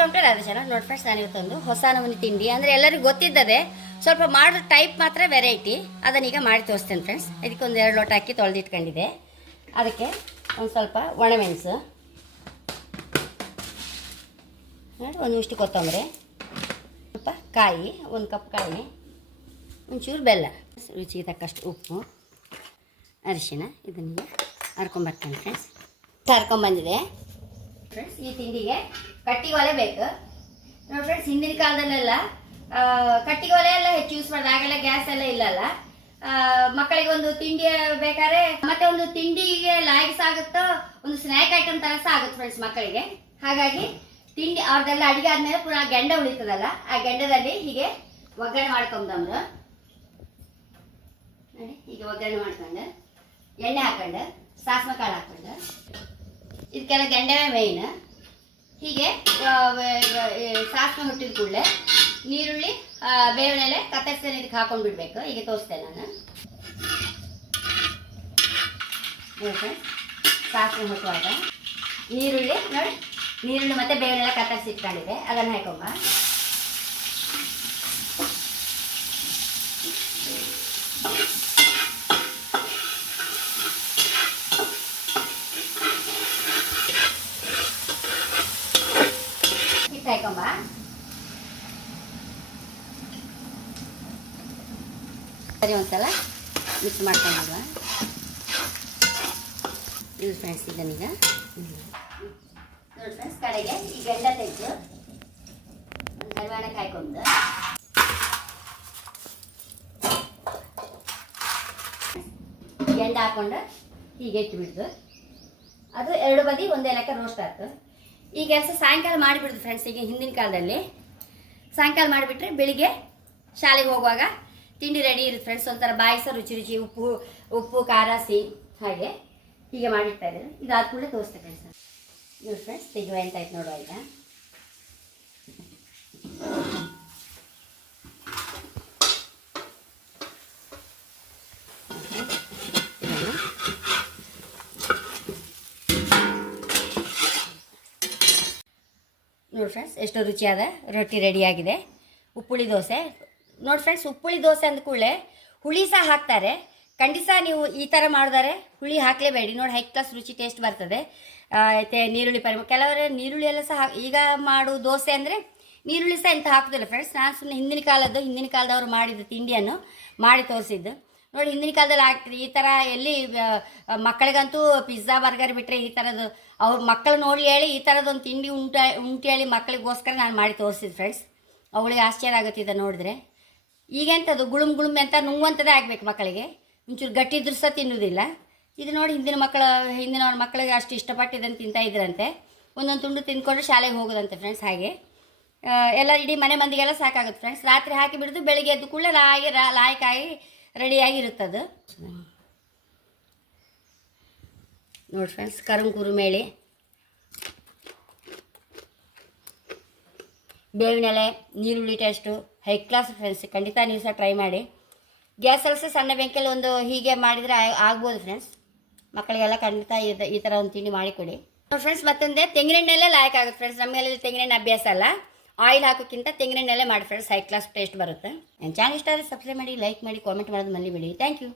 Welcome to ಜನ. ನೋಡಿ friends ನಾನು ಇವತ್ತೊಂದು ಹೊಸ ನಮೂನಿ ತಿಂಡಿ. ಅಂದರೆ ಎಲ್ಲರಿಗೂ ಗೊತ್ತಿದ್ದದೆ ಸ್ವಲ್ಪ ಮಾಡೋ ಟೈಪ್ ಮಾತ್ರ ವೆರೈಟಿ ಅದನ್ನೀಗ ಮಾಡಿ ತೋರಿಸ್ತೇನೆ ಫ್ರೆಂಡ್ಸ್ ಇದಕ್ಕೆ ಒಂದು ಎರಡು ಲೋಟ ಹಾಕಿ ತೊಳೆದಿಟ್ಕೊಂಡಿದೆ ಅದಕ್ಕೆ ಒಂದು ಸ್ವಲ್ಪ ಒಣಮೆಣಸು ಒಂದು ಇಷ್ಟು ಕೊತ್ತಂಬರಿ. ಸ್ವಲ್ಪ ಕಾಯಿ, ಒಂದು ಕಪ್ ಕಾಯಿ. ಒಂಚೂರು ಬೆಲ್ಲ. ರುಚಿಗೆ ತಕ್ಕಷ್ಟು ಉಪ್ಪು, ಅರಿಶಿನ. ಇದನ್ನ ಹರ್ಕೊಂಬರ್ತೇನೆ ಫ್ರೆಂಡ್ಸ್ ಹರ್ಕೊಂಬಂದಿದೆ ಫ್ರೆಂಡ್ಸ್ ಈ ತಿಂಡಿಗೆ ಕಟ್ಟಿಗೆ ಒಲೆ ಬೇಕು. ನೋಡಿ ಫ್ರೆಂಡ್ಸ್ ಹಿಂದಿನ ಕಾಲದಲ್ಲೆಲ್ಲ ಕಟ್ಟಿಗೆ ಒಲೆ ಎಲ್ಲ ಹೆಚ್ಚು ಯೂಸ್ ಮಾಡಿದೆ ಆಗೆಲ್ಲ ಗ್ಯಾಸ್ ಎಲ್ಲ ಇಲ್ಲಲ್ಲ. ಮಕ್ಕಳಿಗೆ ಒಂದು ತಿಂಡಿ ಬೇಕಾದ್ರೆ ಮತ್ತೆ ಒಂದು ತಿಂಡಿಗೆ ಲಾಯ್ಸ್ ಆಗುತ್ತೋ ಒಂದು ಸ್ನ್ಯಾಕ್ ಐಟಮ್ ತರ ಸಹ ಆಗುತ್ತೆ ಫ್ರೆಂಡ್ಸ್ ಮಕ್ಕಳಿಗೆ. ಹಾಗಾಗಿ ತಿಂಡಿ ಅವ್ರದ್ದೆಲ್ಲ ಅಡಿಗೆ ಆದ್ಮೇಲೆ ಪುನಃ ಗೆಂಡ ಉಳಿತದಲ್ಲ, ಆ ಗೆಂಡದಲ್ಲಿ ಹೀಗೆ ಒಗ್ಗರಣೆ ಮಾಡ್ಕೊಂಬಂದ್ರು ನೋಡಿ, ಹೀಗೆ ಒಗ್ಗರಣೆ ಮಾಡ್ಕೊಂಡು, ಎಣ್ಣೆ ಹಾಕೊಂಡು ಸಾಸಿವೆ ಕಾಳು ಹಾಕೊಂಡು. ಇದಕ್ಕೆಲ್ಲ ಗಂಡವೇ ಮೇಯ್ನ್ ಹೀಗೆ ಸಾಸಿವೆ ಹುಟ್ಟಿದ ಕೂಡಲೇ ನೀರುಳ್ಳಿ ಆ, ಬೇವಿನ ಎಲೆ ಕತ್ತರಿಸಿದ ಇದಕ್ಕೆ ಹಾಕೊಂಡು ಬಿಡ್ಬೇಕು ಹೀಗೆ ತೋರಿಸ್ತೇನೆ ನಾನು. friends, ಸಾಸಿವೆ ಹುಟ್ಟುವಾಗ. ನೀರುಳ್ಳಿ ನೋಡಿ ನೀರುಳ್ಳಿ ಮತ್ತು ಬೇವಿನ ಎಲೆ ಕತ್ತರಿಸಿ ಇಟ್ಕೊಂಡಿದೆ ಅದನ್ನು ಹಾಕೊಂಬ ಹಾಕೊಂಬ ಸರಿ ಒಂದ್ಸಲ ಮಿಕ್ಸ್ ಮಾಡ್ಕೊಂಡಿಲ್ವ ಇದು ಫ್ರೆಂಡ್ಸ್ ಇದನ್ನೀಗ ನೋಡಿ ಫ್ರೆಂಡ್ಸ್ ಕಡೆಗೆ ಈ ಗಂಡ ತೆಗೆದು ಒಂದು ಕರಿವಾಣ ಕಾಯ್ಕೊಂಡು ಗೆಂಡ ಹಾಕೊಂಡು ಹೀಗೆ ಇಟ್ಬಿಡ್ದು ಅದು ಎರಡು ಬದಿ ಒಂದೇ ಲೆಕ್ಕ ರೋಸ್ಟ್ ಆಯ್ತು ಈ ಕೆಲಸ ಸಾಯಂಕಾಲ ಮಾಡಿಬಿಡ್ದು ಫ್ರೆಂಡ್ಸ್ ಈಗ ಹಿಂದಿನ ಕಾಲದಲ್ಲಿ. ಸಾಯಂಕಾಲ ಮಾಡಿಬಿಟ್ರೆ ಬೆಳಿಗ್ಗೆ ಶಾಲೆಗೆ ಹೋಗುವಾಗ ತಿಂಡಿ ರೆಡಿ ಇರುತ್ತೆ ಫ್ರೆಂಡ್ಸ್ ಒಂಥರ ಬಾಯಿಸ ರುಚಿ ರುಚಿ, ಉಪ್ಪು ಉಪ್ಪು, ಖಾರ, ಸಿಹಿ, ಹಾಗೆ ಹೀಗೆ ಮಾಡಿರ್ತಾ ಇದ್ದಾರೆ ಇದಾದ ಕೂಡಲೇ ತೋರಿಸ್ತೇನೆ ಫ್ರೆಂಡ್ಸ್ ನೋಡಿ ಫ್ರೆಂಡ್ಸ್ ತೆಗುವ ಅಂತ ಆಯ್ತು ನೋಡುವ ಈಗ. ನೋಡಿ ಫ್ರೆಂಡ್ಸ್ ಎಷ್ಟು ರುಚಿಯಾದ ರೊಟ್ಟಿ ರೆಡಿಯಾಗಿದೆ. ಉಪ್ಪುಳಿ ದೋಸೆ. ನೋಡಿ ಫ್ರೆಂಡ್ಸ್ ಉಪ್ಪುಳಿ ದೋಸೆ ಅಂದ ಕೂಡಲೇ ಹುಳಿ ಸಹ ಹಾಕ್ತಾರೆ. ಖಂಡಿತ ನೀವು ಈ ಥರ ಮಾಡಿದರೆ, ಹುಳಿ ಹಾಕಲೇಬೇಡಿ. ನೋಡಿ ಹೈ ಕ್ಲಾಸ್ ರುಚಿ ಟೇಸ್ಟ್ ಬರ್ತದೆ. ಮತ್ತು ನೀರುಳ್ಳಿ ಪರಿಮ ಕೆಲವರ ನೀರುಳ್ಳಿ ಎಲ್ಲ ಸಹ ಈಗ ಮಾಡು ದೋಸೆ ಅಂದರೆ ನೀರುಳ್ಳಿ ಸಹ ಎಂತ ಹಾಕೋದಿಲ್ಲ ಫ್ರೆಂಡ್ಸ್ ನಾನು ಸುಮ್ಮನೆ ಹಿಂದಿನ ಕಾಲದ್ದು, ಹಿಂದಿನ ಕಾಲದವರು ಮಾಡಿದ ತಿಂಡಿಯನ್ನು ಮಾಡಿ ತೋರಿಸಿದ್ದು. ನೋಡಿ, ಹಿಂದಿನ ಕಾಲದಲ್ಲಿ ಆಗ್ತದೆ ಈ ಥರ ಎಲ್ಲಿ ಮಕ್ಕಳಿಗಂತೂ ಪಿಜ್ಜಾ ಬರ್ಗರ್ ಬಿಟ್ಟರೆ ಈ ಥರದ್ದು ಅವ್ರ ಮಕ್ಕಳು ನೋಡಿ ಹೇಳಿ ಈ ಥರದೊಂದು ತಿಂಡಿ ಉಂಟ ಉಂಟು ಹೇಳಿ ಮಕ್ಕಳಿಗೋಸ್ಕರ ನಾನು ಮಾಡಿ ತೋರಿಸಿದ್ದು ಫ್ರೆಂಡ್ಸ್ ಅವಳಿಗೆ ಆಶ್ಚರ್ಯ ಆಗುತ್ತಿದೆ ನೋಡಿದ್ರೆ. ಈಗೆಂಥದ್ದು ಗುಳುಮ್ ಗುಳುಮ್ ಅಂತ ನುಂಗುವಂಥದ್ದೇ ಆಗಬೇಕು ಮಕ್ಕಳಿಗೆ. ಒಂಚೂರು ಗಟ್ಟಿದ್ರು ಸಹ ತಿನ್ನೋದಿಲ್ಲ. ಇದು ನೋಡಿ ಹಿಂದಿನ ಮಕ್ಕಳ ಹಿಂದಿನವ್ರ ಮಕ್ಕಳಿಗೆ ಅಷ್ಟು ಇಷ್ಟಪಟ್ಟಿದ್ದನ್ನು ತಿಂತಾ ಇದ್ರಂತೆ. ಒಂದೊಂದು ತುಂಡು ತಿಂದ್ಕೊಂಡು ಶಾಲೆಗೆ ಹೋಗೋದಂತೆ ಫ್ರೆಂಡ್ಸ್ ಹಾಗೆ. ಎಲ್ಲ ಇಡೀ ಮನೆ ಮಂದಿಗೆಲ್ಲ ಸಾಕಾಗುತ್ತೆ ಫ್ರೆಂಡ್ಸ್ ರಾತ್ರಿ ಹಾಕಿ ಬಿಡಿದು ಬೆಳಿಗ್ಗೆ ಎದ್ದು ಕೂಡಲೇ ಲಾಯಿ ರಾ- ಲಾಯ್ಕಾಯಿ ರೆಡಿಯಾಗಿ ಇರುತ್ತದು ನೋಡಿ ಫ್ರೆಂಡ್ಸ್ ಕರುಂಕುರು ಮೇಳೆ ಬೇವಿನೆಲೆ, ನೀರುಳ್ಳಿ ಟೇಸ್ಟು ಹೈ ಕ್ಲಾಸ್ ಫ್ರೆಂಡ್ಸ್ ಖಂಡಿತ ನೀವು ಸಹ ಟ್ರೈ ಮಾಡಿ. ಗ್ಯಾಸಲ್ಲಿ ಸಹ ಸಣ್ಣ ಬೆಂಕಿಯಲ್ಲಿ ಒಂದು ಹೀಗೆ ಮಾಡಿದರೆ ಆಗ್ಬೋದು ಫ್ರೆಂಡ್ಸ್ ಮಕ್ಕಳಿಗೆಲ್ಲ ಖಂಡಿತ ಈ ಥರ ಒಂದು ತಿಂಡಿ ಮಾಡಿಕೊಡಿ. ಫ್ರೆಂಡ್ಸ್ ಮತ್ತೊಂದೇ ತೆಂಗಿನೆಣ್ಣೆಲ್ಲೇ ಲಾಯಕ್ ಆಗುತ್ತೆ ಫ್ರೆಂಡ್ಸ್ ನಮಗೆಲ್ಲ ತೆಂಗಿನೆಣ್ಣೆ ಅಭ್ಯಾಸ ಅಲ್ಲ. ಆಯಿಲ್ ಹಾಕೋಕ್ಕಿಂತ ತೆಂಗಿನೆಣ್ಣೆಲ್ಲೇ ಮಾಡಿ ಫ್ರೆಂಡ್ಸ್ ಹೈ ಕ್ಲಾಸ್ ಟೇಸ್ಟ್ ಬರುತ್ತೆ. ಚಾನಲ್ ಇಷ್ಟ ಆದರೆ ಸಬ್ಸ್ಕ್ರೈಬ್ ಮಾಡಿ ಲೈಕ್ ಮಾಡಿ ಕಾಮೆಂಟ್ ಮಾಡೋದು ಮಲ್ಲಿ ಬಿಡಿ ಥ್ಯಾಂಕ್ ಯು